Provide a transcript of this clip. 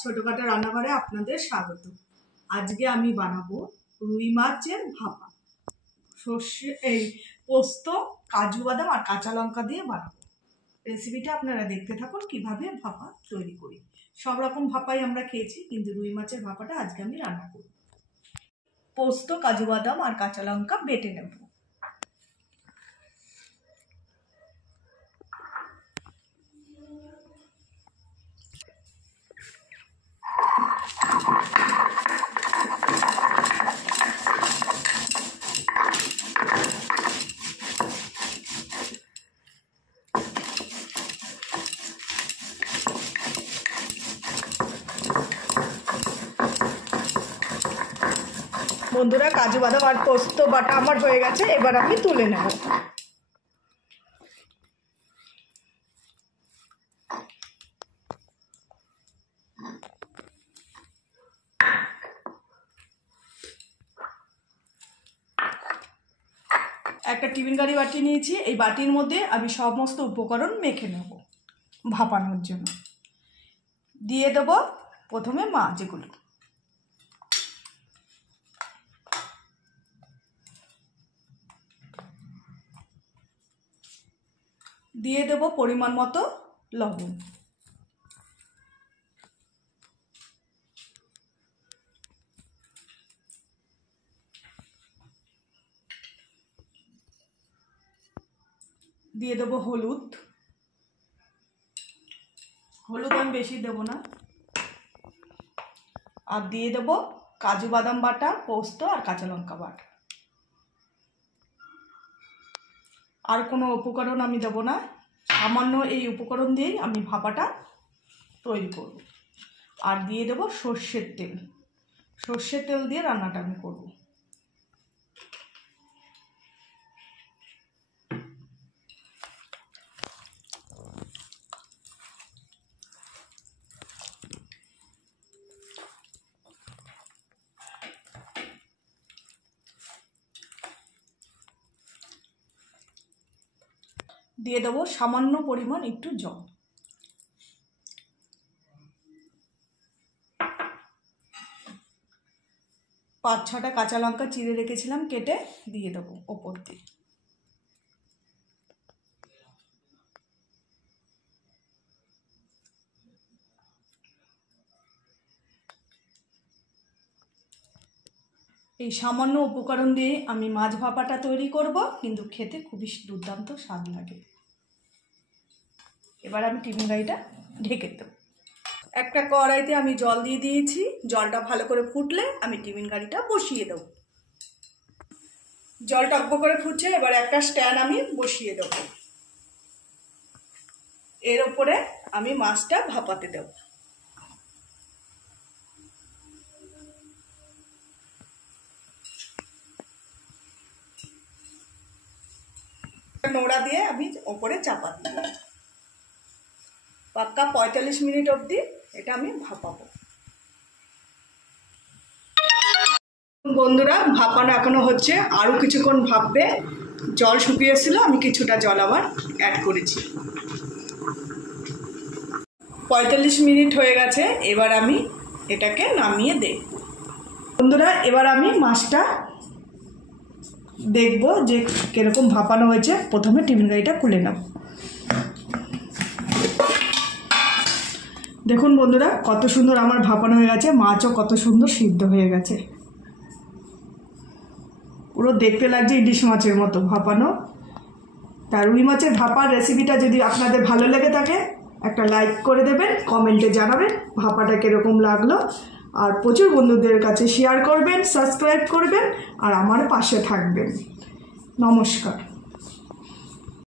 ছোটখাটো রান্নাঘরে আপনাদের স্বাগত। আজকে আমি বানাবো রুই মাছের ভাপা। সর্ষে পোস্ত, কাজু বাদাম আর কাঁচা লঙ্কা দিয়ে বানাবো। রেসিপিটা আপনারা দেখতে থাকুন কিভাবে ভাপা তৈরি করি। সব রকম ভাপাই আমরা খেয়েছি, কিন্তু রুই মাছের ভাপাটা আজকে আমি রান্না করব। পোস্ত, কাজু বাদাম আর কাঁচা লঙ্কা বেটে নেব। বন্ধুরা, কাজু বাদাম আর পোস্ত বাটা আমার হয়ে গেছে, এবার আমি তুলে নেব। একটা টিফিন কারি বাটি নিয়েছি, এই বাটির মধ্যে আমি সমস্ত উপকরণ মেখে নেব ভাপানোর জন্য। দিয়ে দেব প্রথমে মাছগুলো, দিয়ে দেব পরিমাণ মতো লবণ, দিয়ে দেব হলুদ। হলুদ আমি বেশি দেব না। আর দিয়ে দেব কাজু বাদাম বাটা, পোস্ত আর কাঁচা লঙ্কা বাটা। আর কোনো উপকরণ আমি দেব না, সামান্য এই উপকরণ দিয়েই আমি ভাপাটা তৈরি করব। আর দিয়ে দেব সর্ষের তেল। সর্ষের তেল দিয়ে রান্নাটা আমি করব। দিয়ে দেবো সামান্য পরিমাণ একটু জল। পাঁচ ছটা কাঁচা লঙ্কা চিড়ে রেখেছিলাম কেটে, দিয়ে দেবো ওপর দিয়ে। এই সামান্য উপকরণ দিয়ে আমি মাছ ভাপাটা তৈরি করব, কিন্তু খেতে খুবই দুর্দান্ত স্বাদ লাগে। এবার আমি টিফিন কারিটা ঢেকে দেব। একটা কড়াইতে আমি জল দিয়ে দিয়েছি, জলটা ভালো করে ফুটলে আমি টিফিন কারিটা বসিয়ে দেব। জলটা অল্প করে ফুটছে, এবার একটা স্ট্যান্ড আমি বসিয়ে দেব। এর উপরে আমি মাছটা ভাপাতে দেব। নোড়া দিয়ে আমি ওপরে চাপা দিব। পাক্কা 45 মিনিট অবধি এটা আমি ভাপাবো। বন্ধুরা, ভাপানো এখনো হচ্ছে, আরও কিছুক্ষণ ভাপবে। জল শুকিয়েছিল, আমি কিছুটা জল আবার অ্যাড করেছি। 45 মিনিট হয়ে গেছে, এবার আমি এটাকে নামিয়ে দেব। বন্ধুরা, এবার আমি মাছটা দেখব যে কিরকম ভাপানো হয়েছে। প্রথমে টিফিন কারিটা খুলে নেব। দেখুন বন্ধুরা, কত সুন্দর আমার ভাপানো হয়ে গেছে। মাছও কত সুন্দর সিদ্ধ হয়ে গেছে, পুরো দেখতে লাগছে ইলিশ মাছের মতো ভাপানো। তা রুই মাছের ভাপার রেসিপিটা যদি আপনাদের ভালো লেগে থাকে, একটা লাইক করে দেবেন, কমেন্টে জানাবেন ভাপাটা কীরকম লাগলো। আর প্রচুর বন্ধুদের কাছে শেয়ার করবেন, সাবস্ক্রাইব করবেন আর আমার পাশে থাকবেন। নমস্কার।